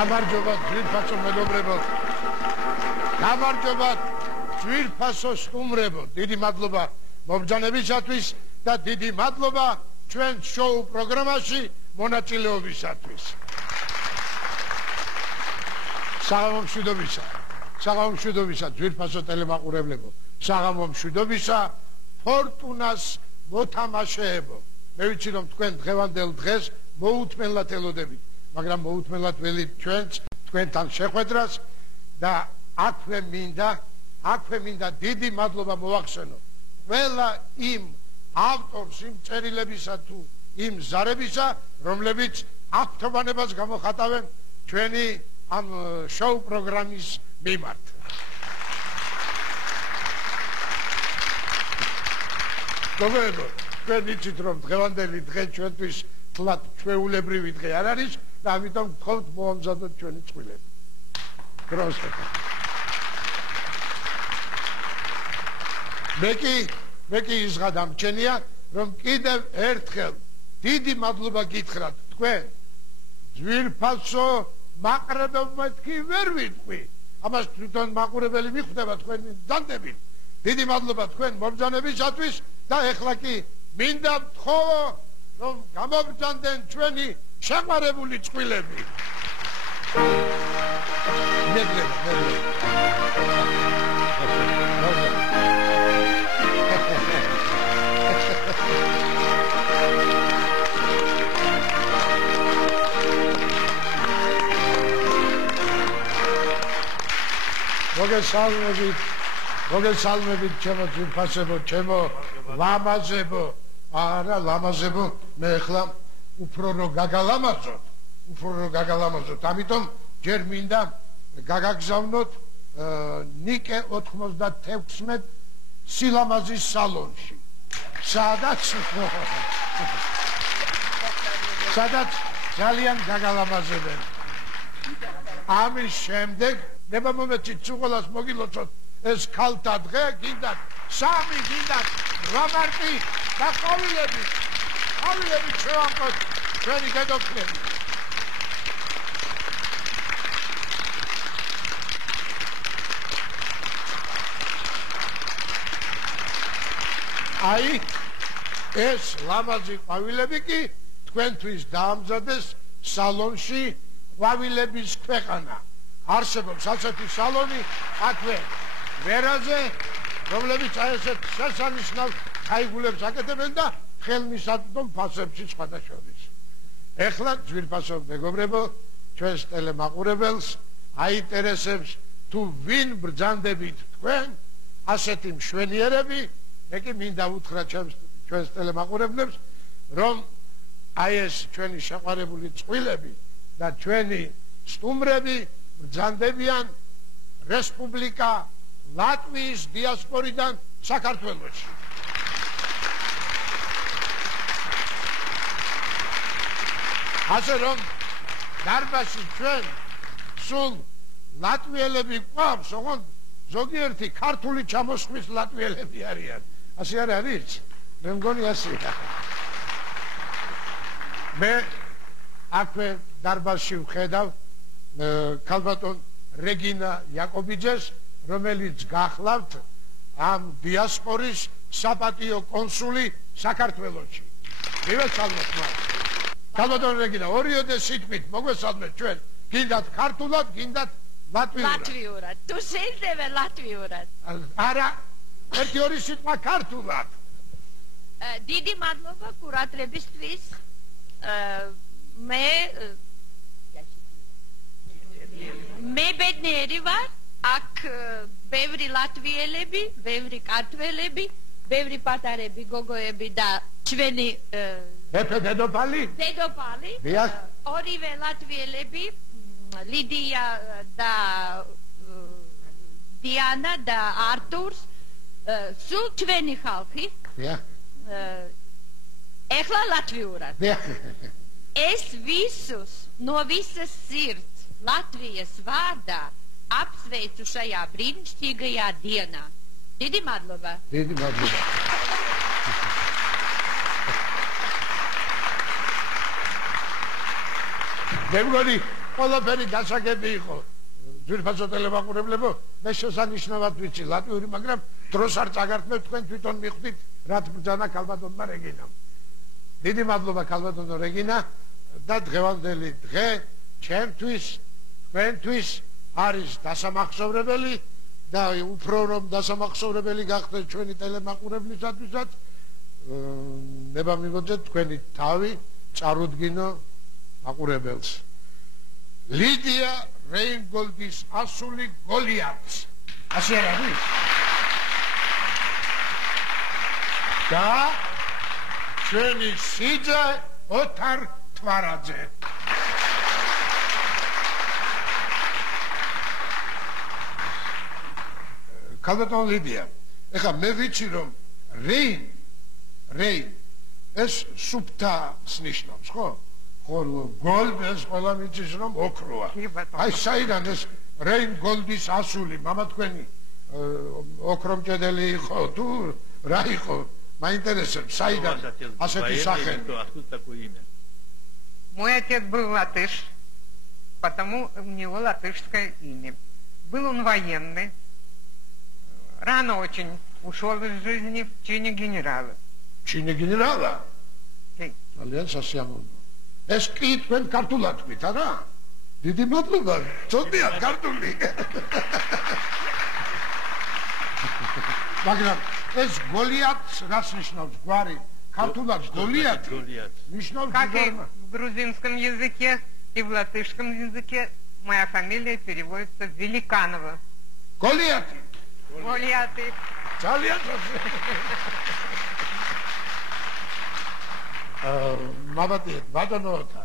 გამარჯობა ძვირფასო მეგობრებო. გამარჯობა ძვირფასო სტუმრებო. დიდი მადლობა მობრძანებისათვის და დიდი მადლობა ჩვენ შოუ პროგრამაში მონაწილეობისათვის. საღამო მშვიდობისა ძვირფასო ტელემაყურებლებო. საღამო მშვიდობისა ფორტუნას მოთამაშეებო. მე ვიცი რომ თქვენ დღევანდელ დღეს მოუთმენლად ელოდებით, მაგრამ მოუთმენლად ველით ჩვენს თქვენთან შეხვედრას და აქვე მინდა დიდი მადლობა მოვახსენო ყველა იმ ავტორს, იმ წერილებისა თუ იმ ზარებისა, რომლებიც აქტობანებას გამოხატავენ ჩვენი ამ შოუ პროგრამის მიმართ. გოგოებო, თქვენ იცით რომ დღევანდელი დღე ჩვენთვის თლად ჩვეულებრივი დღე არ არის და ამიტომ გთხოვთ მოამზადოთ ჩვენი წყვილები. დროსტება. მე კი ის გადამჩენია რომ კიდევ ერთხელ დიდი მადლობა გითხრათ თქვენ ძვირფასო მაყურებელთი ვერ ვიტყვი. ამას თვითონ მაყურებელი მიხვდება თქვენ მძანდებით. დიდი მადლობა თქვენ მობრძანებისათვის და ეხლა კი მინდა ვთხოვო რომ გამობრძანდნენ ჩვენი შეყვარებული წყვილები. მოგესალმებით ჩემო ძვირფასებო, ჩემო ლამაზებო. არა ლამაზებო, მე ახლა უფრო რო გაგალამაზოთ, ამიტომ ჯერ მინდა გაგაგზავნოთ ნიკე 96 სილამაზის სალონში. სადაც ძალიან გაგალამაზებენ. ამის შემდეგ ნება მომეცით სულ მოგილოცოთ ეს ქალთა დღე, გინდათ 3, გინდათ 8 მარტი და ყვავილები შევამყოთ ჩვენი დედოფლები. აი ეს ლამაზი ყვავილები კი თქვენთვის დაამზადეს სალონში ყვავილების ქვეყანა. არსებობს ასეთი სალონი აქვე ვერაზე, რომლებიც აი ესეთ შესანიშნავ ხაიგულებს აკეთებენ და ხელმისაწვდომ ფასებში სხვადასხვაობის. ეხლა ძვირფასო მეგობრებო, ჩვენს ტელემაყურებელს აინტერესებს თუ ვინ ბრძანდებით თქვენ ასეთი მშვენიერები. მე კი მინდა უთხრა ჩვენს ტელემაყურებლებს რომ აი ეს ჩვენი შეყვარებული წყვილები და ჩვენი სტუმრები ბრძანდებიან რესპუბლიკა ლატვიის დიასპორიდან საქართველოში. ასე რომ დარბაზში ჩვენ სულ ლატვიელები გვყავს, ოღონდ ზოგიერთი ქართული ჩამოსხმის ლატვიელები არიან. ასე არ არის? მე მგონი ასეა. მე აქვე დარბაზში ვხედავ ქალბატონ რეგინა იაკობიძეს, რომელიც გახლავთ ამ დიასპორის საპატიო კონსული საქართველოში. მივესალმოთ მას. ქალბატონ რეგინა, ორიოდე სიტყვით მოგესალმეთ ჩვენ. გინდათ ქართულად, გინდათ ლატვიურად. თუ შეიძლება ლატვიურად. არა, ერთი ორი სიტყვა ქართულად. დიდი მადლობა კურატორებისთვის. მე ბედნიერი ვარ, აქ ბევრი ლატვიელები, ბევრი ქართველები, ბევრი პატარები, გოგოები და ჩვენი დედოფალი, ორივე ლატვიელები, ლიდია და დიანა და არტურს, სულ ჩვენი ხალხი. ეხლა ლატვიურად. ეს visus no visas sirds Latvijas vārdā apsveicu šajā brīnišķīgajā dienā. Დიდი მადლობა. დიდი მადლობა. მე მგონი ყველაფერი დასაგები იყო. ძვირფასო ტელემაყურებლებო, მე შესანიშნავად ვიცი ლატვიური, მაგრამ დროს არ წაგართმევთ, თქვენ თვითონ მიხვდით, რაც ბრძანა ქალბატონმა რეგინამ. დიდი მადლობა ქალბატონო რეგინა და დღევანდელი დღე ჩემთვის, თქვენთვის არის დასამახსოვრებელი და უფრო რომ დასამახსოვრებელი გახდეს ჩვენი ტელემაყურებლისათვისაც, ნება მიგოძეთ თქვენი თავი წარუდგინო მაყურებელს. ლიდია რეინგოლდის ასული გოლიათს. ასე არ არის? და ჩვენი სიძე ოთარ თვარაძე. ქალბატონო ლიდია, ეხლა მე ვიცი რომ რეინ ეს სუფთას ნიშნავს, ხო? გოლდეს ყველა მიცის რომ ოქროა. აი საიდან ეს რეინ გოლდის ასული, მამა თქვენი ოქრომჭედელი იყო თუ რა იყო? Маинтересует, сайдан ასეთი სახე. Мой отец был латыш, потому у него латышское имя. Был он военный, рано очень ушел из жизни в чине генерала. В чине генерала? Альянса сиамон. ეს კი თქვენ ქართულად ვით, არა? დიდი მადლობა. ცოტია ქართული. მაგრამ ეს გოლიათს რას ნიშნავს? გვარი ქართულად გოლიათი ნიშნავს как и в грузинском языке и в латышском языке моя фамилия переводится Великанова. Гoliati. Гoliati. ძალიან მაბატიეთ ბატონოთა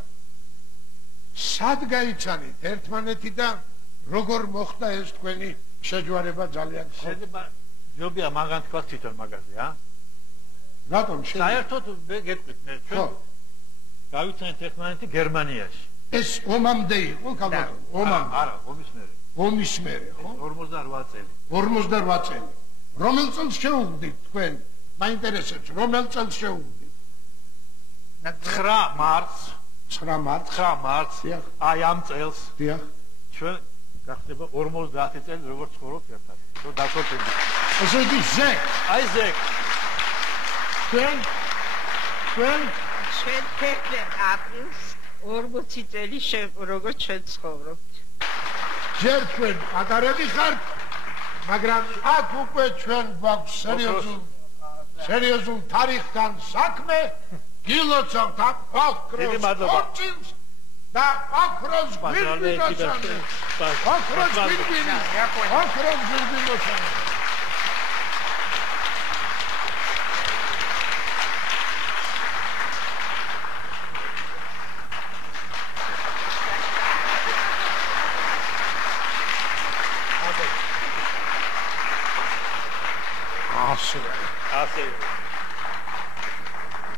სად გაიცანით ერთმანეთი და როგორ მოხდა ეს თქვენი შეჯვარება ძალიან შეიძლება ჯობია მაგან თქვა თვითონ მაგაზე რატომ შეიძლება საერთოდ გეტყვით მე ჩვენ გავიცანით ერთმანეთი გერმანიაში ეს ომამდე იყო ქალბატონო ომამდე არა ომის მერე ხო 48 წელი 48 წელი რომელ წელს შეუგდით თქვენ მაინტერესებს რომელ წელს შეუგდით 9 მარტს აი ამ წელს დიახ ჩვენ გახდება 50 წელი როგორც ცხოვრობთ ერთად რომ დაკოჭებთ ესე იგი ზეკ აი ზეკ ჩვენ 1 აპრილს 40 წელი როგორც ჩვენ ცხოვრობთ ჯერ ჩვენ ატარები ხართ მაგრამ აქ უკვე ჩვენ გვაქვს სერიოზულ თარიღთან საქმე გილოცავთ აკროს ორჩილს და აკროს გვირგვინოცანი აკროს გვირგვინოცანი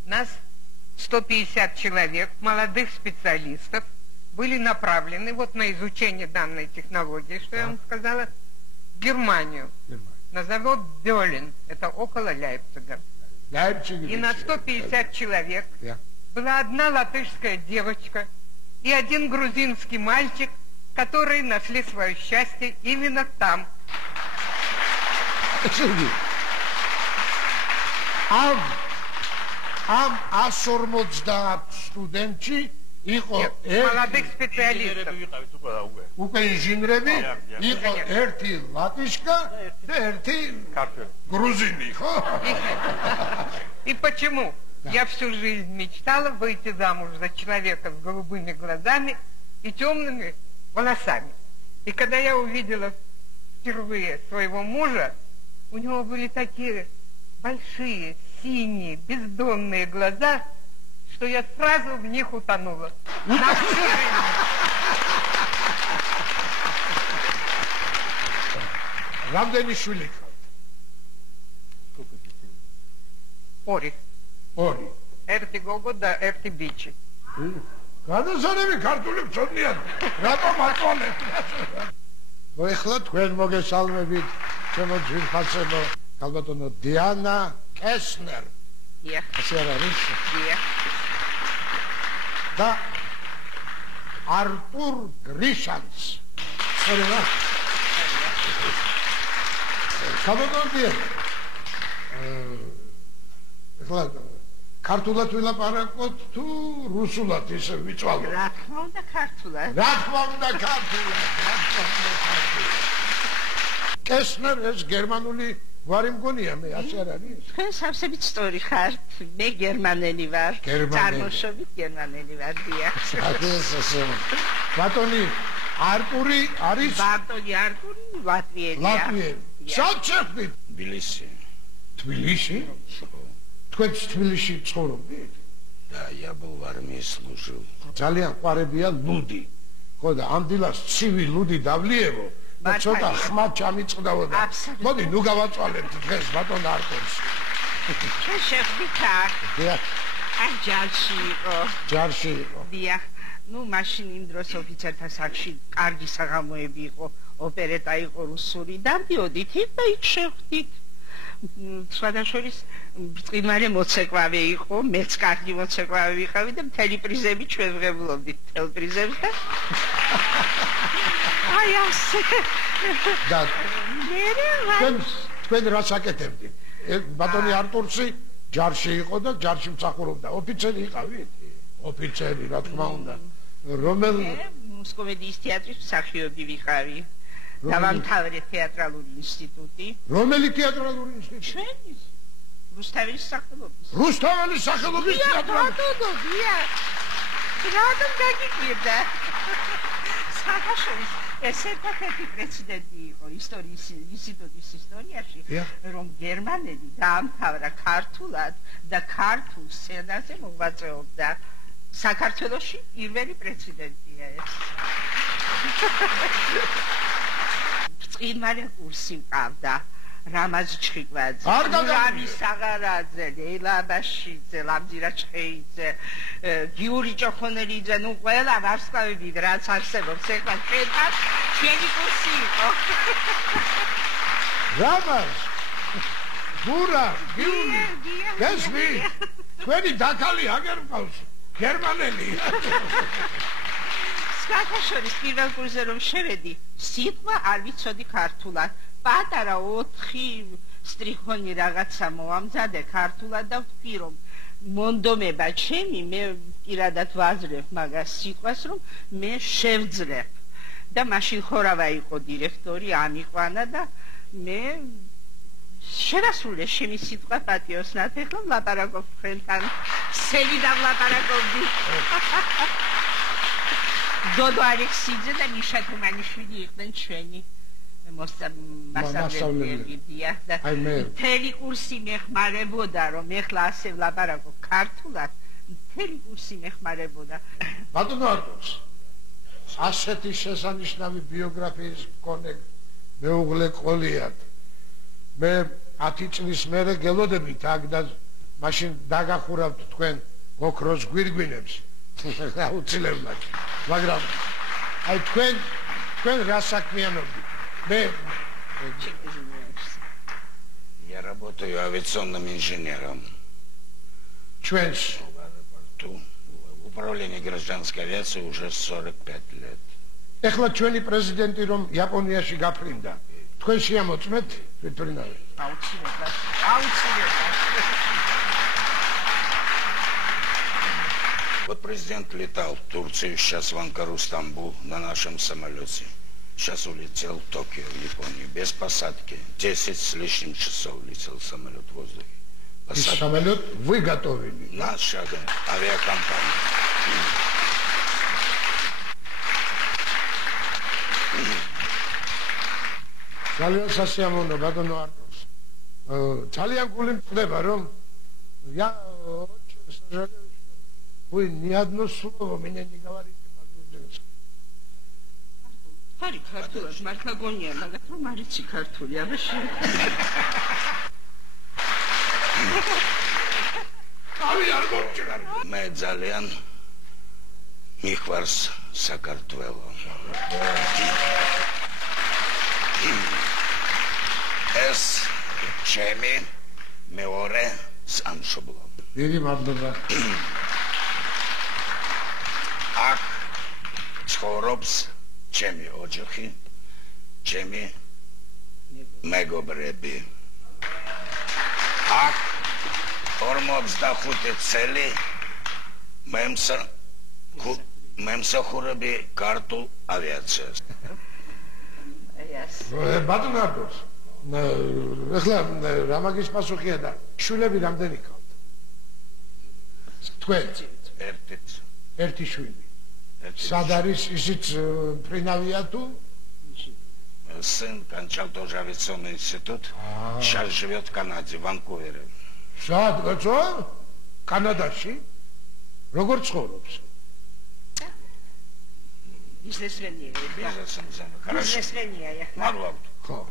Нас 150 человек, молодых специалистов, были направлены вот на изучение данной технологии, что я вам сказала, в Германию, на завод Бёлен, это около Лейпцига. И на 150 человек была одна латышская девочка и один грузинский мальчик, которые нашли свое счастье именно там. Am 150 სტუდენტი იყო молодых специалистов. უკვე ინჟინრები იყო ერთი латышка და ერთი грузини, ხო? И почему? Я всю жизнь мечтала выйти замуж за человека с голубыми глазами и темными волосами. И когда я увидела впервые своего мужа, у него были такие большие, синие, бездонные глаза, что я сразу в них утонула. На всю жизнь. რამდენი შვილი ხართ? ორი. ორი. ერთი გოგო და ერთი ბიჭი. გადასარევი ქართული მწოდნიან. რატომ აწვალეთ? მოეხლა თქვენ მოგესალმებით ჩემო ძვირფასებო ქალბატონო დიანა კესნერ. Дия. ასე არ არის? Дия. და არტურ გრიშანს. ხერება? გამოგონდია. ეხლა ქართულად ვილაპარაკოთ თუ რუსულად ისე ვიწვალოთ? რა თქმა უნდა ქართულად. რა თქმა უნდა ქართულად. კესნერ ეს გერმანული გვარი მგონია მე ასე არ არის? თქვენ სავსებით სწორი ხართ. მე გერმანელი ვარ. წარმოშობით გერმანელი ვარ, დიახ. ბატონი არტური არის? ბატონი არტური ლატვიელია. ლატვიელი. სად შეხვდით? Тбилиси. თბილისში? თქვენ თბილისში ცხოვრობდით? Да, я был в армии, служил. ძალიან ყვარებია ლუდი. ხო და ამ დილას ცივი ლუდი დავლიევო და ცოტა ხმა ჩამიწყდაოდა. მოდი ნუ გავაწვალებთ დღეს ბატონ არტურს. ჩვენ შეხვდით აქ. დიახ. აი ჯარში იყო. ჯარში იყო. დიახ. ნუ მაშინ იმ დროს ოფიცერთა სახლში კარგი საღამოები იყო, ოპერეტა იყო რუსული და მიდიოდით და იქ შეხვდით. სხვადასხვის ბრწყინვალე მოცეკვავე იყო, მეც კარგი მოცეკვავე ვიყავი და მთელი პრიზები ჩვენ ვღებულობდით მთელ პრიზებს და აი ასე და მე თქვენ რას აკეთებდით? ბატონი არტურსი ჯარში იყო და ჯარში მსახურობდა. ოფიცერი იყავით? ოფიცერი, რა თქმა უნდა. რომელ მოსკოვეთის თეატრის მსახიობი ვიყავი. დავამთავრე თეატრალური ინსტიტუტი. რომელი თეატრალური ინსტიტუტი? ჩვენი რუსთაველის სახელობის. რუსთაველის სახელობის თეატრალური. რატომ გაგიკვირდა? საქართველოს ერთ-ერთი პრეცედენტი იყო ისტორიის ინსტიტუტის ისტორიაში, რომ გერმანელი დაამთავრა ქართულად და ქართულ სცენაზე მოღვაწეობდა. საქართველოში პირველი პრეცედენტია ეს. ბრწყინვალე კურსი მყავდა. რამაზ ჩხიკვაძე, რამი საღარაძე, ლეილა აბაშიძე, ლამძირა ჩხეიძე, გიური ჭოხონელიძე, ნუ ყველა ვარსკვლავები რაც არსებობს ეხლა ჩვენთან ჩვენი კურსი იყო. რამაზ, გურა, გიული, გესმი, თქვენი დაკალი აგერ მყავს, გერმანელი. საქართველოს პირველ კურსზე რომ შევედი, სიტყვა არ ვიცოდი ქართულად. პატარა 4 სტრიქონი რაღაცა მოამზადე ქართულად და ვთქვი რომ მონდომება ჩემი მე პირადად ვაზრებ მაგას სიტყვას რომ მე შევძლებ და მაშინ ხორავა იყო დირექტორი ამიყვანა და მე შევასრულე შემი სიტყვა პატიოსნად ეხლა ვლაპარაკობ თქვენთან სევიდან ვლაპარაკობდი დოდო ალექსიძე და მიშა თუმანიშვილი იყვნენ ჩვენი მასწავლებლები და მთელი კურსი მეხმარებოდა რომ ეხლა ასე ვლაპარაკობ ქართულად მთელი კურსი მეხმარებოდა ბატონო არტურს ასეთი შესანიშნავი ბიოგრაფიის მქონე მეუღლე ყოლიათ მე 10 წლის მერე გელოდებით აქ და მაშინ დაგახურავთ თქვენ ოქროს გვირგვინებს აუცილებლად მაგრამ აი თქვენ რა საქმიანობთ Я работаю авиационным инженером. Чвенш? В управлении гражданской авиации уже 45 лет. Ეხლა ჩვენი პრეზიდენტი რომ იაპონიაში გაფრინდა. თქვენ შეამოწმეთ თვითმფრინავი? აუცილებლად. Вот президент летал в Турцию, сейчас в Анкару, Стамбул на нашем самолете. Сейчас улетел в Токио, в Японию, без посадки. 10 с лишним часов летел самолет в воздухе. Самолет вы готовили? Наша авиакомпания. ძალიან სასიამოვნო ბატონო არტურს. ძალიან გული მწდება რომ вы ни одно слово меня не говорите по-грузински. Хари ქართულად მართლა გონია, მაგრამ რომ არ იცი ქართული, აბაში. ავი არ გორჩა. მე ძალიან მიყვარს საქართველო. ეს ჩემი მეორე სამშობლო. დიდი მადლობა. აქ ცხოვრობს ჩემი ოჯახი, ჩემი მეგობრები. აქ 45 წელი მემსახურები ქართულ ავიაციას. ბატონო არტურს, ეხლა რა მაგის პასუხია და შვილები რამდენი გყავთ? თქვენ? ერთი შვილი. სად არის ისიც ფრინავია თუ? Сын кончал тоже авиационный институт. Сейчас живет в Канаде, в Ванкувере. Сад, что? Канадаში? Როგორ ცხოვრობს? Бизнесменია. Хорошо. Бизнесменია. Ხო.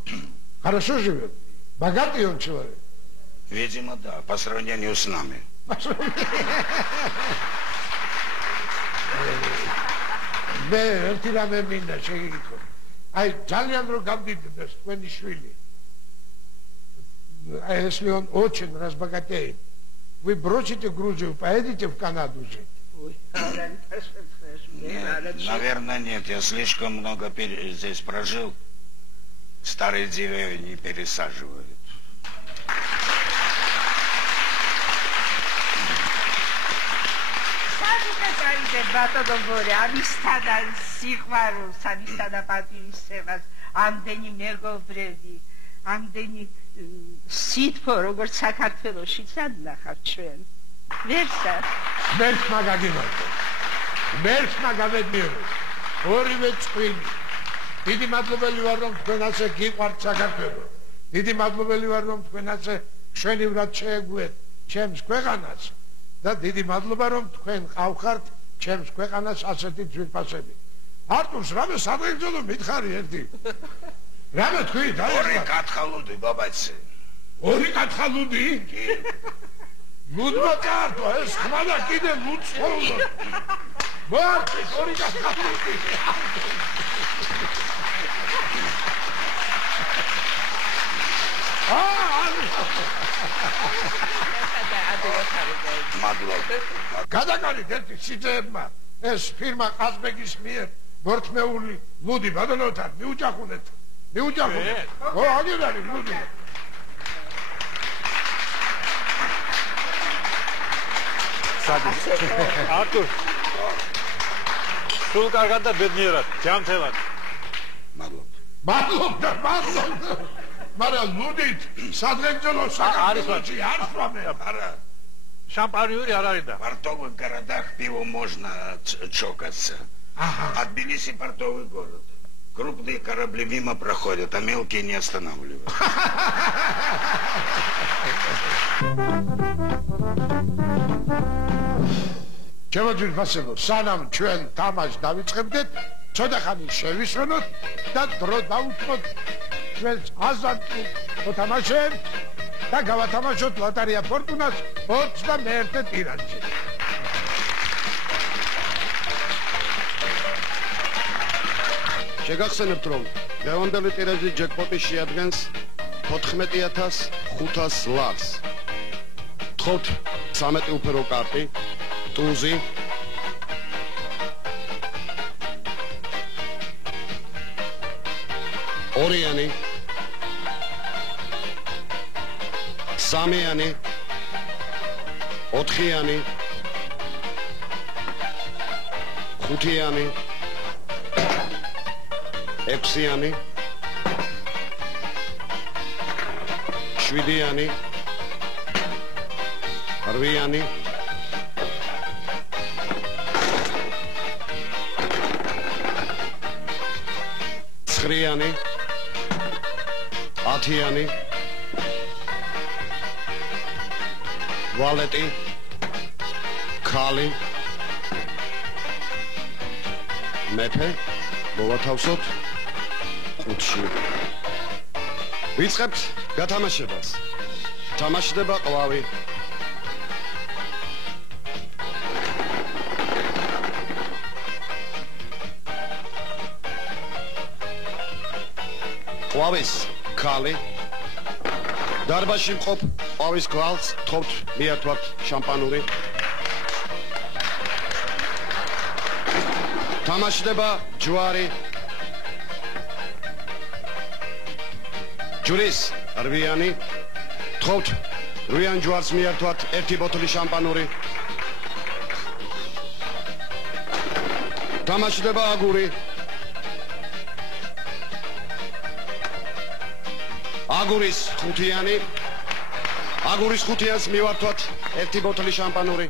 Хорошо живет? Богатый он человек? Видимо, да, по сравнению с нами. მე ერთი რამე მინდა შეგიკითხო. Ai, ძალიან რო გამდიდრდეს თქვენი შვილი. Если он очень разбогатеет, вы бросите Грузию, поедете в Канаду жить? Наверное, нет. Я слишком много здесь прожил. Старые деревья не пересаживают. ბატონო, ამისთან სიყვარულს, ამისთან პატივისცემას, ამდენი მეგობრები, ამდენი სითბო, როგორც საქართველოშიც ადნახავთ ჩვენ. მერს მაგაგიმართო. მერს მაგამედმიეროს. ორივე წვილი. დიდი მადლობელი ვარ, რომ თქვენ ასე გიყვართ საქართველო. დიდი მადლობელი ვარ, რომ თქვენ ასე მშვენივრად შეეგუეთ ჩემს ქვეყანას. და დიდი მადლობა, რომ თქვენ ყავხართ ჩემს ქვეყანას ასეთი ძვირფასები. არტურს რამე სადღეგრძელო მითხარი ერთი. რამე თქვით? ორი კათხალუდი, ბაბაცი. ორი კათხალუდი? კი. ლუდმა წართო, ეს ხმა და კიდე ლუდსხოვლო. მოარჩი ორი კათხალუდი. გადაკარით ერთი სიძეებმა ეს ფირმა ყაზბეგის მიერ მორთმეული ლუდი ბატონოთან მიუჯახუნეთ. ო, აგერ არის ლუდი. არტურ სულ კარგად და ბედნიერად ჯანმრთელად. მადლობა. მაგრამ ლუდით სადღეგრძელო საქართველოში არ ხვამე. არა. Шампаньюри არ არის და. В портовых городах пиво можно чокаться. А Тбилиси портовый город. Крупные корабли мимо проходят, а мелкие не останавливают. Ჩემო ძვირფასებო, სანამ ჩვენ თამაშს დავიწყებდეთ, ცოტა ხანი შევისვენოთ და დრო დავუთმოთ ჩვენს აზარტულ მოთამაშეებს და გავათამაშოთ ლოტარია ფორტუნას 21 ტირაჟში. შეგახსენებთ, რომ დღევანდელი ტირაჟის ჯეკპოტი შეადგენს 14500 ლარს. გთხოვთ 13 უფერო კარტი, ტუზი, ორიანი, სამიანი, ოთხიანი, ხუთიანი, ექვსიანი, შვიდიანი, რვიანი, ცხრიანი, ათიანი, ვალეტი, ქალი, მეფე, მოვათავსოთ ყუთში. ვიწყებთ გათამაშებას. თამაშდება ყვავი. ყვავის ქალი დარბაზში მყოფ ყვავის გვალს თხოვთ მიართვათ შამპანური. თამაშდება ჯვარი ჯურის რვიანი თხოვთ რვიან ჯვარს მიართვათ ერთი ბოთლი შამპანური თამაშდება აგური აგურის ხუთიანს მივართვათ ერთი ბოთლი შამპანური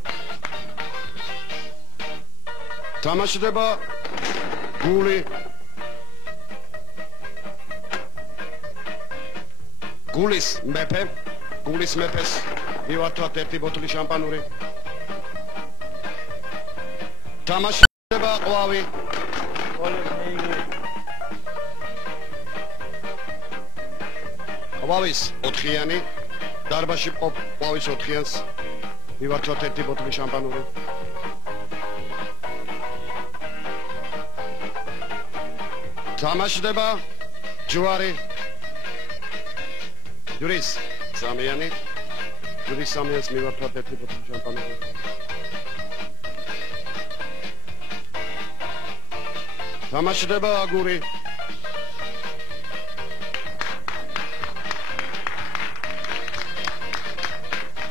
თამაშდება გული გულის მეფეს მივართვათ ერთი ბოთლი შამპანური თამაშდება ყვავი ყვავის ოთხიანი დარბაზში ყვავის ოთხიანს მივართვათ ერთი ბოთლი შამპანური თამაშდება ჯვარი ჯურის სამიანი ჯურის სამიანს მივართვათ ერთი ბოთლი შამპანური თამაშდება აგური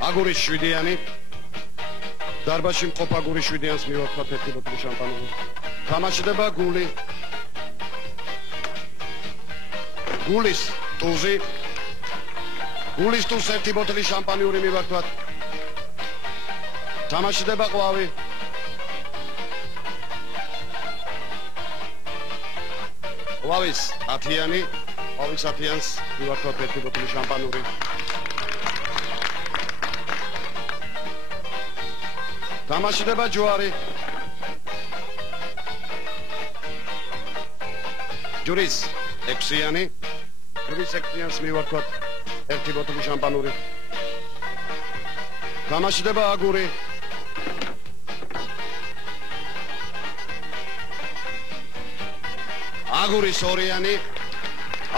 აგურის შვიდიანი დარბაზში მყოფ აგურის შვიდიანს მივართვათ ერთი ბოთლი შამპანური თამაშდება გული გულის ტუზი გულის ტუზს ერთი ბოთლი შამპანიური მივართვათ თამაშდება ყვავი ყვავის ათიანს მივართვათ ერთი ბოთლი შამპანური თამაშდება ჯვარი ჯურის ექვსიანს მივართვათ ერთი ბოთლი შამპანური თამაშდება აგური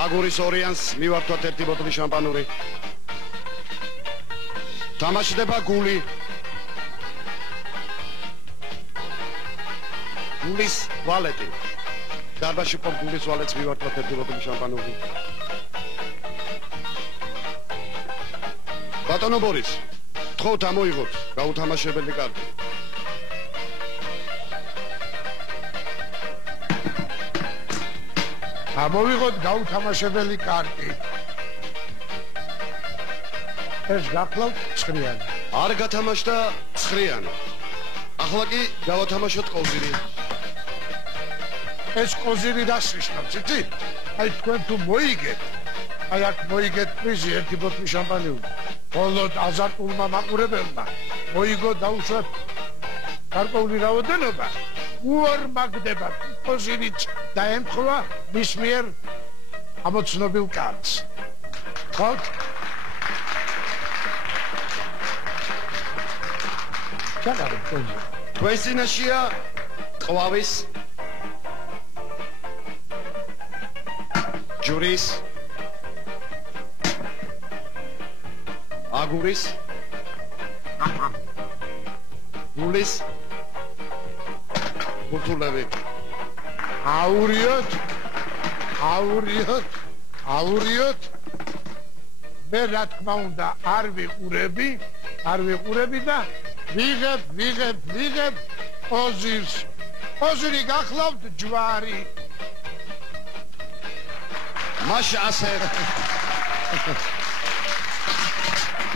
აგურის ორიანს მივართვათ ერთი ბოთლი შამპანური თამაშდება გული გულის ვალეტი დარბაზში ყოფ გულის ვალეტს მივართვათ ერთი ბოთლი შამპანური ბატონო ბორის თხოვთ ამოიღოთ გაუთამაშებელი კარტი ამოვიღოთ გაუთამაშებელი კარტი ეს გახლავთ ცხრიანი არ გათამაშდა ცხრიანი ახლა კი გავათამაშოთ კოზირი ეს კოზირი დასიშნავს იცი აი თქვენ თუ მოიგეთ აი აქ მოიგეთ პრიზი ერთი ბოთლი შამპანიური ბოლოდ აზარტულმა მაყურებელმა მოიგო დაუშვათ გარკვეული რაოდენობა უარმაგდება კოზირიც დაემთხვა მის მიერ ამოცნობილ კარტს ხოთ ჩაგარეთ კოზირი თქვენ წინაშეა ყვავის ჯურის აგურის გულის ბუთულები აურიოთ მე რა თქმა უნდა არ ვიყურები და ვიღებ ოზირს გახლავთ ჯვარი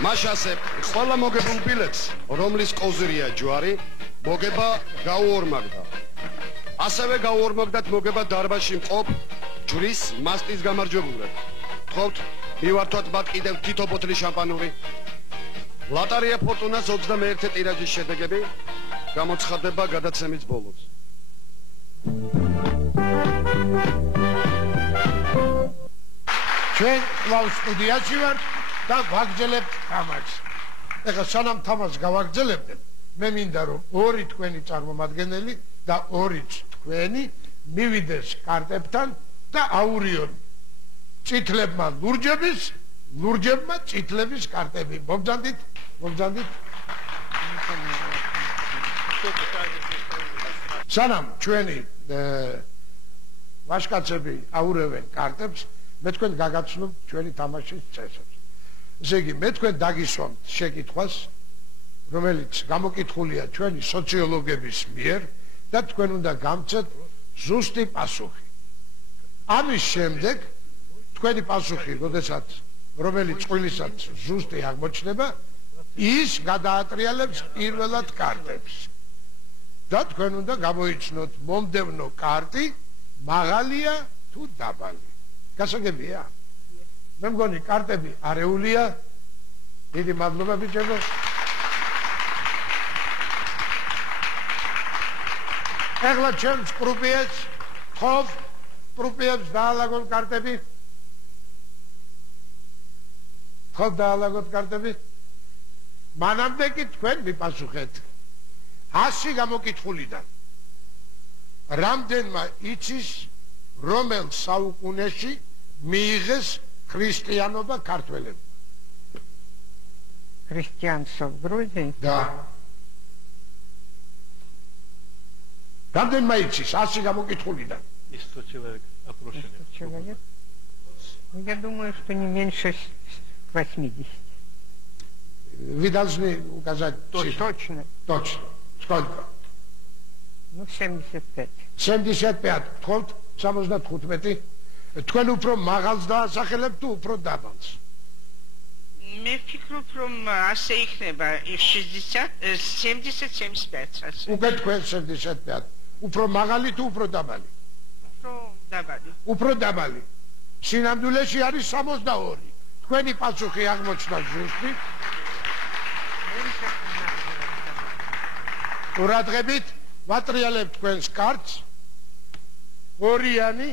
მაშასე ყველა მოგებულ ბილეთს რომლის კოზირია ჯვარი მოგება გაუორმაგდა ასევე გაუორმაგდათ მოგება დარბაზში მყოფ ჯვრის მასტის გამარჯვებულად თხოვთ მივართვათ მათ კიდევ თითო ბოთლი შამპანური ლატარია ფორტუნას 21 ტირაჟის შედეგები გამოცხადდება გადაცემის ბოლოს ჩვენ კვლავ სტუდიაში ვართ და ვაგრძელებთ თამაშს ეხლა სანამ თამაშს გავაგრძელებდეთ მე მინდა რომ ორი თქვენი წარმომადგენელი და ორიც თქვენი მივიდეს კარტებთან და აურიონ წითლებმა ლურჯებმა წითლების კარტები მოგძანდით სანამ ჩვენი ვაჟკაცები აურევენ კარტებს, მე თქვენ გაგაცნობთ ჩვენი თამაშის წესებს. ესე იგი, მე თქვენ დაგისვამთ შეკითხვას, რომელიც გამოკითხულია ჩვენი სოციოლოგების მიერ და თქვენ უნდა გამცეთ ზუსტი პასუხი. ამის შემდეგ თქვენი პასუხი, როდესაც რომელიც წყვილისაც ზუსტი აღმოჩნდება, ის გადაატრიალებს პირველად კარტებს. და თქვენ უნდა გამოიცნოთ მომდევნო კარტი მაღალია თუ დაბალი. გასაგებია? მე მგონი კარტები არეულია. დიდი მადლობა ბიჭებო. ეხლა ჩემს კრუპიებს ხობ კრუპიებს დაალაგოთ კარტები. ხობ დაალაგოთ კარტები. მანამდე კი თქვენ მიპასუხეთ 100 გამოკითხულიდან რამდენმა იცის რომელ საუკუნეში მიიღეს ქრისტიანობა ქართველებმა? Христианство в Грузии? Да. Რამდენმა იცის 100 გამოკითხულიდან? И 100 человек опрошены. 100 человек? Я думаю, что не меньше 80. Вы должны указать Точно. Точно. Сколько? Ну, 75. 75. Თქვენ 75. თქვენ უფრო მაღალს დაასახელებთ თუ უფრო დაბალს? მე ვფიქრობ, რომ ასე იქნება 60, 70-75 ასე. უკვე თქვენ 75. უფრო მაღალი თუ უფრო დაბალი? უფრო დაბალი. უფრო დაბალი. სინამდვილეში არის 62. თქვენი პასუხი აღმოჩნდა ზუსტი. ყურადღებით ვატრიალებთ თქვენს კარტს. ორიანი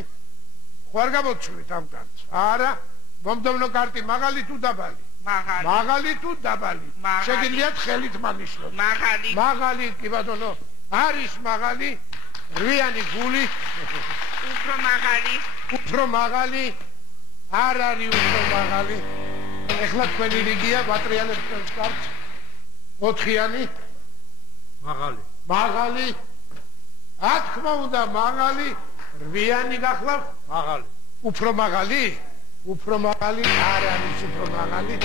ხوار გამოცვლით ამ კარტს. არა, მომდევნო კარტი მაღალი თუ დაბალი? მაღალი. მაღალი თუ დაბალი? მაღალი. შეგიძლიათ ხელით მანიშნოთ. მაღალი. მაღალი, კი ბატონო, არის მაღალი, რვიანი გული. უფრო მაღალი. უფრო მაღალი, არ არის უფრო მაღალი. ეხლა თქვენი რიგია, ვატრიალებთ თქვენს კარტს. 4-იანი. მაღალი. მაღალი. რა თქმა უნდა, მაღალი, 8-იანი გახლავთ? მაღალი. უფრო მაღალი? უფრო მაღალი არ არის უფრო მაღალი.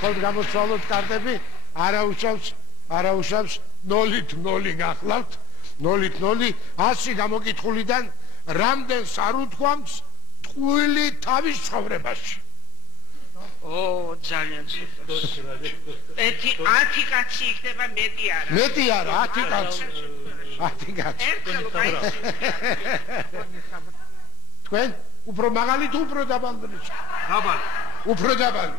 ხოლმე გამოცვალოთ კარტები, არაუშავს 0-0 გახლავთ. 0-0, 100 გამოკითხულიდან რამდენს არ უთქვამს ტყუილი თავის ცხოვრებაში? ძალიან ცუდად. 10 კაცი იქნება მეტი არა. მეტი არა, 10 კაცი. 10 კაცი. ერთხელ მაინც. თქვენ უფრო მაღალი თუ უფრო დაბალი? დაბალი. უფრო დაბალი.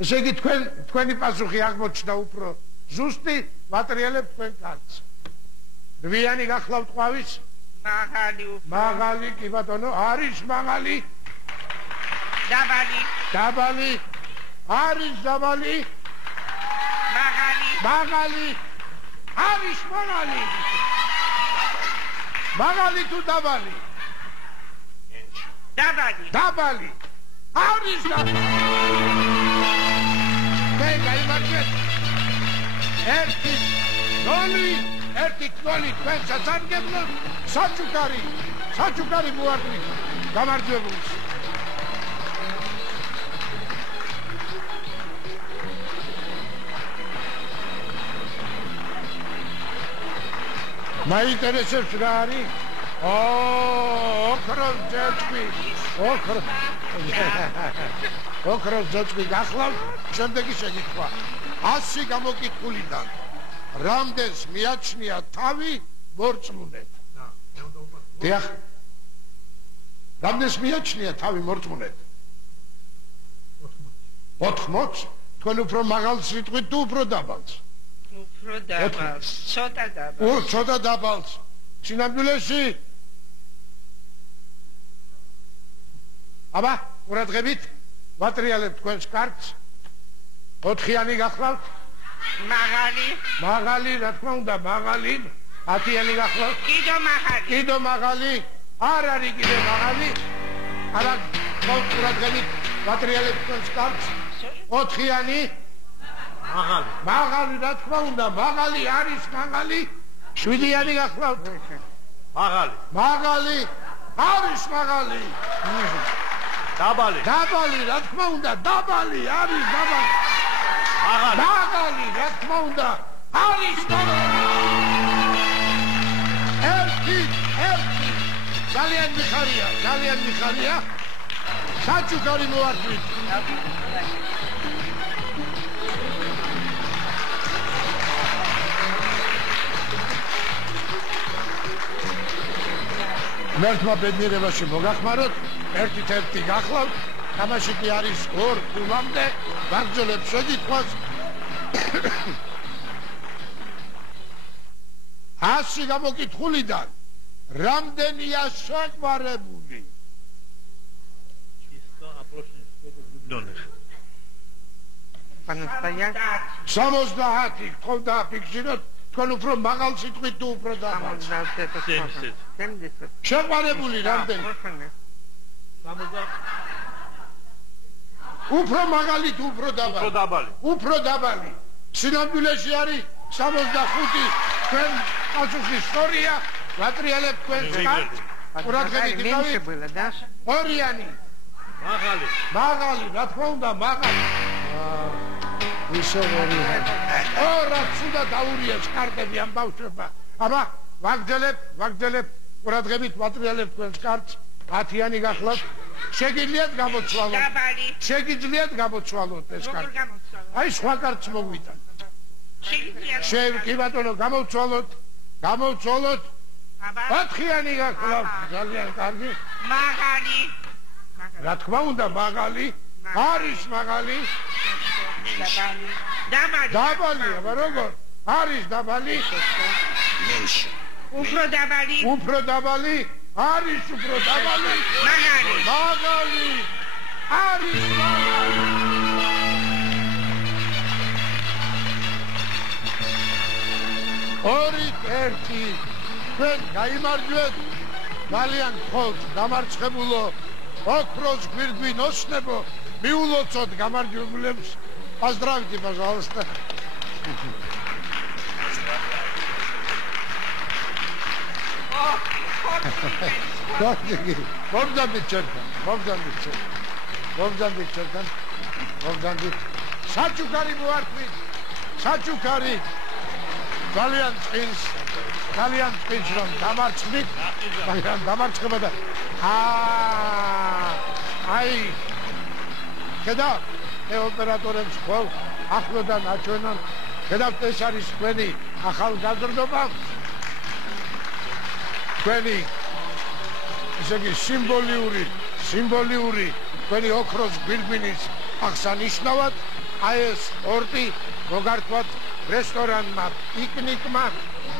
ესე იგი თქვენი პასუხი აღმოჩნდა უფრო ზუსტი, ვატრიალებთ თქვენ კარტს. 8-იანი გახლავთ ყვავის? მაღალი. მაღალი, კი ბატონო, არის მაღალი. დაბალი. დაბალი. არის დაბალი. მაღალი. მაღალი. არის მაღალი. მაღალი თუ დაბალი? დაბალი. დაბალი. არის დაბალი. მე გაიმარჯვეთ. 1-0 თქვენ სასარგებლო საჩუქარი მოარტვით გამარჯვებულს. მაინტერესებს რა არის? ოქროს ძეწვი. ოქროს ძეწვი გახლავთ? შემდეგი შეკითხვა. 100 გამოკითხულიდან რამდენს მიაჩნია თავი მორწმუნედ? დიახ. რამდენს მიაჩნია თავი მორწმუნედ? 80. თქვენ უფრო მაღალს ვიტყვით თუ უფრო დაბალს? უფრო დაბალს. ცოტა დაბალს. ცოტა დაბალს. სინამდვილეში? აბა, ყურადღებით, ვატრიალებთ თქვენს კარტს. 4-იანი გახლავთ? მაღალი. მაღალი, რა თქმა უნდა, მაღალი. 10-იანი გახლავთ? კიდო მაღალი. კიდო მაღალი. არ არის კიდე მაღალი. აბა, ყურადღებით, ვატრიალებთ თქვენს კარტს. 4-იანი? მაღალი რა თქმა უნდა მაღალი არის მაღალი შვიდიანი გახლავთ მაღალი არის მაღალი დაბალი რა თქმა უნდა დაბალი არის დაბალი მაღალი რა თქმა უნდა არის ერთი ძალიან მიხარია საჩუქარი მოართვით მერთმა ბედნიერებაში მოგახმაროთ ერთი გახლავთ თამაში კი არის 2 ფულამდე ვაგრძელებ შეკითხვას 100 გამოკითხულიდან რამდენია შეყვარებული чисто опросник влюблённых 70 თქვენ დააფიქსიროთ თქვენ უფრო მაღალ სიტყვით თუ უფრო დაბალ 70 შეყვარებული რამდენი უფრო მაღალი თუ უფრო დაბალი სინამდვილეში არის 65 თქვენ პასუხი სწორია ვატრიალებ თქვენს კარგს ყურადღებით იკავით ორიანი მაღალი რა თქმა უნდა მაღალი ისე ორიანი რაც უნდა დაურიებს კარტები ამ ბავშვებმა აბა ვაგრძელებ ყურადღებით ვატრიალებ თქვენს კარგს 10-იანი გახლავთ შეგიძლიათ გამოცვალოთ ეს კარტი აი სხვა კარტს მოგვიტან კი ბატონო გამოცვალოთ 4-იანი გახლავთ ძალიან კარგი მაღალი რა თქმა უნდა მაღალი არის მაღალი დაბალი აბა როგორ არის დაბალი меньше უფრო დაბალი არის უფრო დაბალი მაღალი არის მაღალი ორი ერთი თქვენ გაიმარჯვეთ ძალიან ხოთ გამარცხებულო ოქროს გვირგვინ ოსნებო მიულოცოთ გამარჯვებულებს поздравьте пожалуйста მომდამდით ჩერთან საჩუქარი მოართვით საჩუქარი ძალიან წინს რომ დამარცხდით მაგრამ დამარცხება და აი ხედა ოპერატორებს ხო ახლოდან აჩვენონ ხედავთ ეს არის თქვენი ახალგაზრდობა თქვენი ისე იგი სიმბოლიური თქვენი ოქროს გვირგვინის აღსანიშნავად აი ეს ორტი მოგართვათ რესტორანმა პიკნიკმა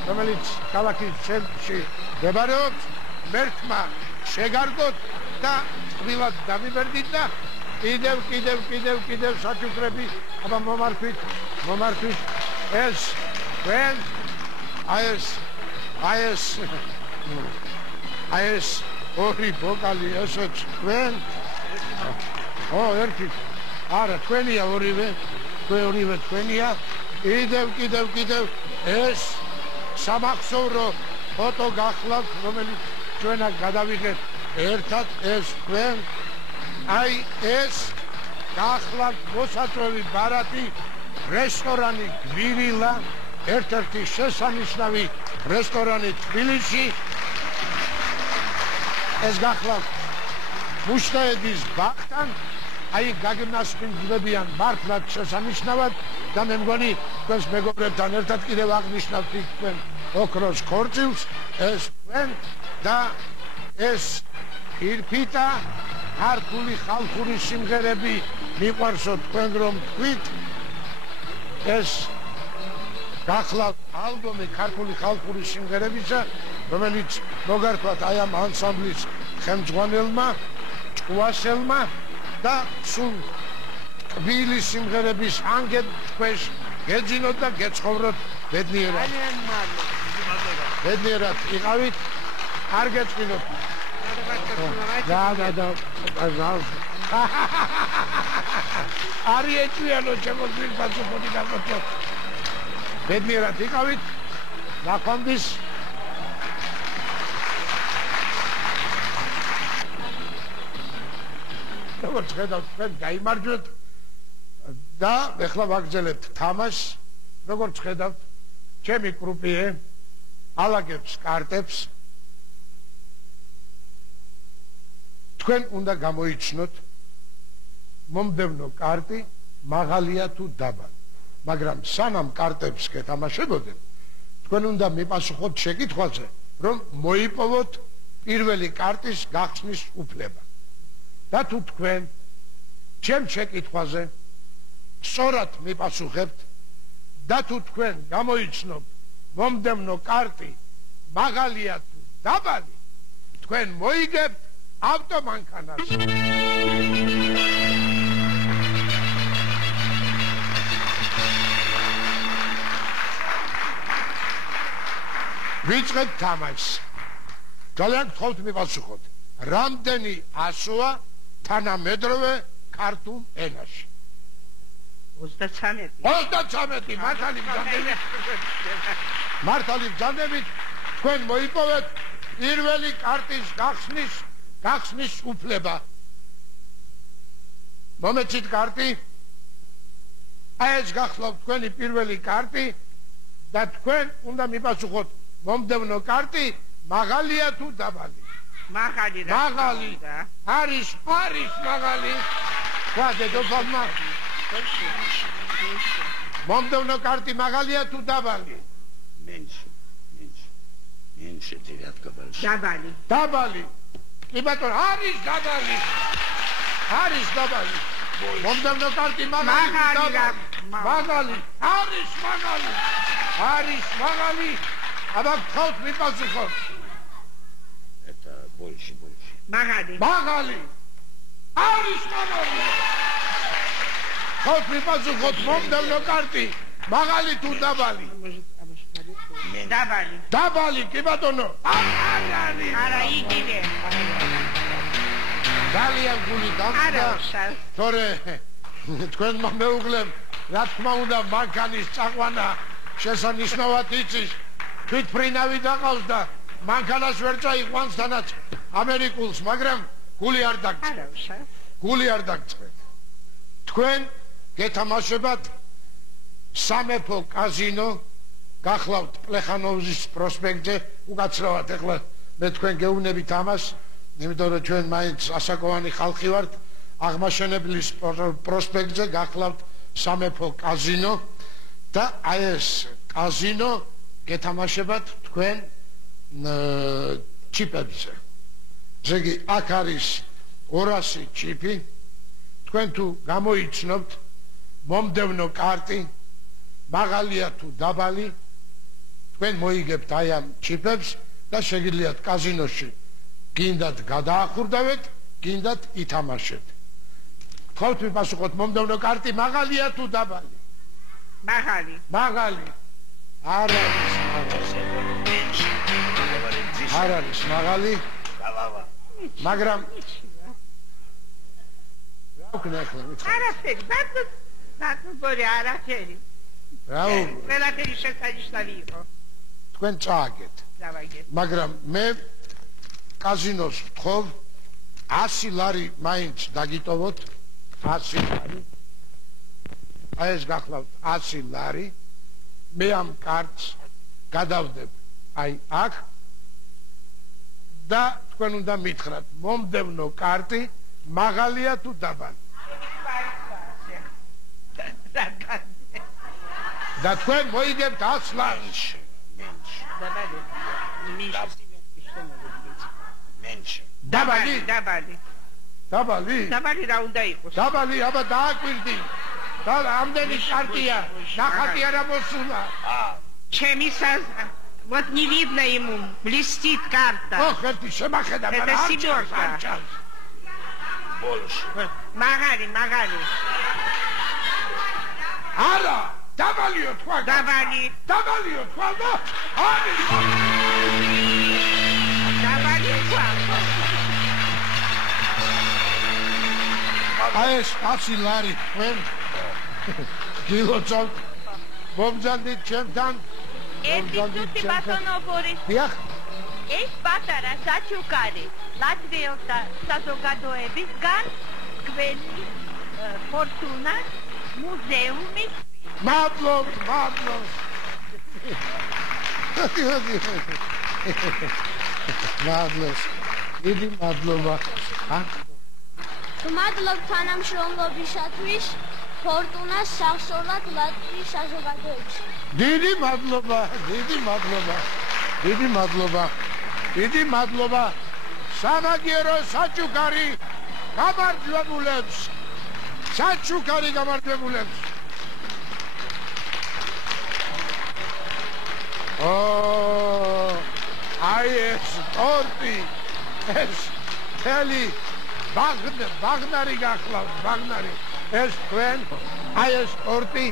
რომელიც ქალაქის ცენტრში მდებარეობს მერთმა შეგარგოთ და წყვილად დამიბერდით და კიდევ საჩუქრები აბა მომართვით ეს თქვენ აი ეს ორი ბოკალი ესეც თქვენ ერთი არა თქვენია ორივე თქვენია კიდევ ეს სამახსოვრო ფოტო გახლავთ რომელიც ჩვენად გადავიღეთ ერთად ეს თქვენ აი ეს გახლავთ მოსაწვევი ბარათი რესტორანი გვირილა ერთ-ერთი შესანიშნავი რესტორანი თბილისში ეს გახლავთ მუშტაედის ბაღთან აი გაგნასყინდებიან მართლაც შესანიშნავად და მე მგონი თქვენს მეგობრებთან ერთად კიდევ აღნიშნავთ თქვენ ოქროს ქორწილს ეს თქვენ და ეს ფირფიტა ქართული ხალხური სიმღერები მიყვარსო თქვენ რომ თქვით ეს გახლავთ ალბომი ქართული ხალხური სიმღერებისა რომელიც მოგართვათ აი ამ ანსამბლის ხელმძღვანელმა ჭკუასელმა და სულ კბილის სიმღერების ანგეთქვეშ გეძინოთ და გეცხოვროთ ბედნიერად იყავით არ გეწყინოთ და არი ეჭვიანო ჩემო ძვირფასო მოდი გაკეთო. ბედნიერად იყავით. ნახვამდის. როგორც ხედავთ, თქვენ გაიმარჯვეთ და ეხლა ვაგრძელებთ თამაშს. როგორც ხედავთ, ჩემი კრუპიე ალაგებს კარტებს. თქვენ უნდა გამოიჩნოთ მომდევნო კარტი მაღალია თუ დაბალი. მაგრამ სანამ კარტებს გეთამაშებოდეთ, თქვენ უნდა მიპასუხოთ შეკითხვაზე, რომ მოიპოვოთ პირველი კარტის გახსნის უფლება. და თუ თქვენ ჩემ შეკითხვაზე სწორად მიპასუხებთ და თუ თქვენ გამოიცნობთ მომდევნო კარტი მაღალია თუ დაბალი, თქვენ მოიგებთ ავტომანქანას. ვიწყებთ თამაშს. ძალიან გთხოვთ მიპასუხოთ, რამდენი ასოა თანამედროვე ქართულ ენაში? 33. 33. მართალი ბრძანდებით თქვენ მოიპოვეთ პირველი კარტის გახსნის უფლება. მომეცით კარტი. აი ეს გახლავთ თქვენი პირველი კარტი და თქვენ უნდა მიპასუხოთ მომდევნო კარტი მაღალია თუ დაბალი? მაღალი. არის მაღალი. რა დედოფალმა? მომდევნო კარტი მაღალია თუ დაბალი? Меньше. Девятка большая. დაბალი. კი ბატონო, არის დაბალი. მომდევნო კარტი მაღალი. არის მაღალი. აბა გთხოვთ მიპასუხოთ. Это больше. მაღალი. არის მაღალი. გთხოვთ მიპასუხოთ მომდევნო კარტი მაღალი თუ დაბალი? დაბალი, კი ბატონო. არა იგივე. ძალიან გული დამდა. თორე თქვენმა მეუღლემ რა თქმა უნდა მანქანის წაყვანა შესანიშნავად იცის. თვითფრინავი დაყავს და მანქანას ვერ წაიყვანს თანაც ამერიკულს, მაგრამ გული არ დაგწევთ. თქვენ გეთამაშებათ სამეფო კაზინო, გახლავთ პლეხანოვზის პროსპექტზე, უკაცრავად ეხლა მე თქვენ გეუბნებით ამას, იმიტომ რომ ჩვენ მაინც ასაკოვანი ხალხი ვართ, აღმაშენებლის პროსპექტზე გახლავთ სამეფო კაზინო და აი ეს კაზინო გეთამაშებათ თქვენ ჩიპებზე. ზეგი აქ არის 200 ჩიპი. თქვენ თუ გამოიცნობთ მომდევნო კარტი მაღალია თუ დაბალი, თქვენ მოიგებთ აი ამ ჩიპებს და შეგიძლიათ კაზინოში გინდათ გადაახურდავეთ, გინდათ ითამაშეთ. გთხოვთ მიპასუხოთ მომდევნო კარტი მაღალია თუ დაბალი? მაღალი. არ არის მაღალი. მაგრამ რა ვქნა ახლა? არაფერი, ბატონო, არაფერი. ყველაფერი შესანიშნავი იყო. თქვენ წააგეთ. მაგრამ მე კაზინოს ვთხოვ 100 ლარი მაინც დაგიტოვოთ. 100 ლარი. აი ეს გახლავთ 100 ლარი. მე ამ კარტს გადავდებ აი აქ და თქვენ უნდა მითხრათ მომდევნო კარტი მაღალია თუ დაბალი? და თქვენ მოიგებთ 100 ლარს. დაბალი რა უნდა იყოს? დაბალი, აბა დააკვირდი. და ამდენი კარტია, ნახატი არა მოსულა. Вот не видно ему, блестит карта. Ох, это შემახედა, Это семерка. Больше. Мაღალი. არა, დაბალიო თქვა. დაბალიო თქვა და არის. დაბალი თქვა. აი ეს კაცი ლარი თქვენ გილოცავთ მომძანდით ჩემთან ერთი წუთი ბატონო ბორის დიახ ეს პატარა საჩუქარი ლატვიელთა საზოგადოებისგან თქვენი ფორტუნა მუზეუმის მადლობა დიდი მადლობა მადლობ თანამშრომლობისათვის ფორტუნას სახსოვრად ლატვიის საზოგადოებაში. დიდი მადლობა სამაგიერო საჩუქარი გამარჯვებულებს აი ეს ორტი ეს თელი ბაღნარი გახლავთ ეს თქვენ აი ეს ორტი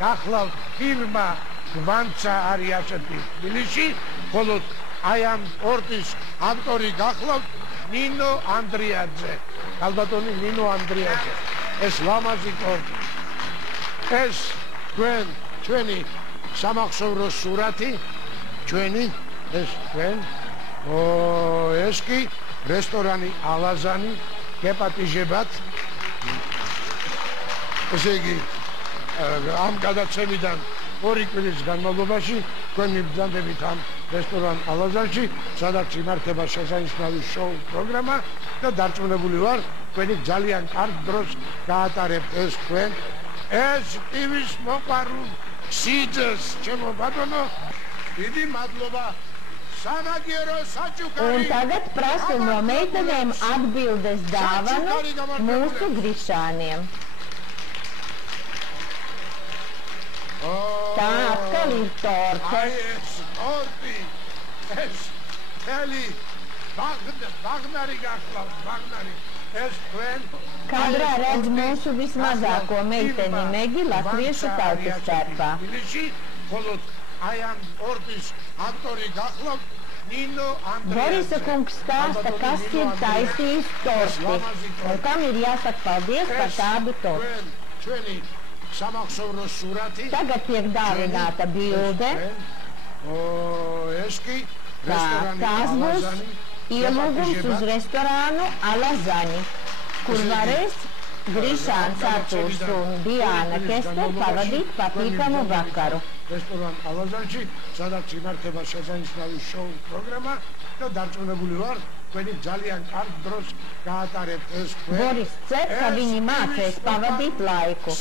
გახლავთ ფირმა გვანცა არის ასეთი თბილისში ხოლო აი ამ ორტის ავტორი გახლავთ ნინო ანდრიაძე ალბათონი ნინო ანდრიაძე ეს ლამაზი ორტი ეს ჩვენი სამახსოვრო სურათი ჩვენი ეს თქვენ ეს კი რესტორანი ალაზანი გეპატიჟებათ ესე იგი ამ გადაცემიდან 2 კვირის განმავლობაში თქვენ მიბრძანდებით ამ რესტორან ალაზანში სადაც იმართება შესანიშნავი შოუ პროგრამა და დარწმუნებული ვარ თქვენი ძალიან კარგ დროს გაატარებთ ეს თქვენ ეს ტივის მოყვარულ სიძეს ჩემო ბატონო დიდი მადლობა სამაგიერო საჩუქარი Un tagad prasu no meitenēm atbildes dāvanu mūsu grišāniem. Tā atkal ir torte. Es teli Bagnari gāklāt, Bagnari. Es tven. Kadrā redz mūsu vismazāko meiteni Megi latviešu tautas starpā. Ajam ortis aktori gāklāt. Borisa kungs stāsta, kas ir taisījis torti, un kam ir jāsaka paldies par tādu torti. Tagad tiek dāvināta bilde. Tās būs ielūgums uz restorānu Alazani, kur varēs Grišāns Artūrs un Diāna Kester pavadīt patīkamu vakaru. Restorān Alazanში, სადაც იმართება შესანიშნავი შოუ პროგრამა და დარწმუნებული ვარ, თქვენი ძალიან კარგ დროს გაატარებთ ეს თქვენ. Boris cer, ka viņi mācēs pavadīt laiku.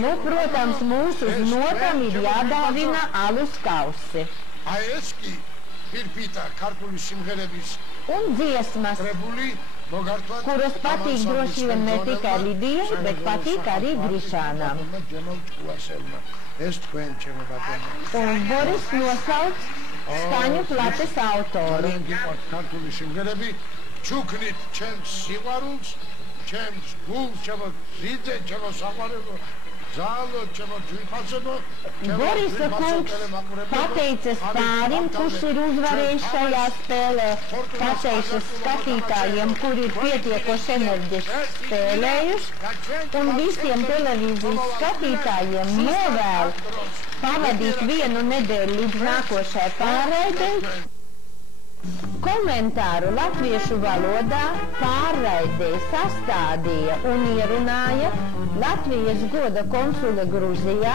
Nu, protams, mūsu znotam ir jādāvina alus kausi. Ai es ki pirpita kartuli simღერების un dziesmas, kuras patīk droši vien ne tikai Lidijai, bet patīk arī Grišānam. Es თქვენ ჩემო ბატონო. Un Boris nosauc skaņu plates autoru. Kartuli simღერები ჩუქნით ჩემს სიყვარულს, ჩემს გულს, ჩემო ძიძე, ჩემო საყვარელო, zālo, čemo džīpāsano. Borisa kungs pateicis pārim, kurš ir uzvarējis šajā spēlē. Pateicis skatītājiem, kuri ir pietiekoši enerģiski spēlējuši. Un visiem televīzijas skatītājiem novēl pavadīt 1 nedēļu līdz nākošai pārraidei. Komentāru latviešu valodā pārraidē sastādīja un ierunāja Latvijas goda konsule Gruzijā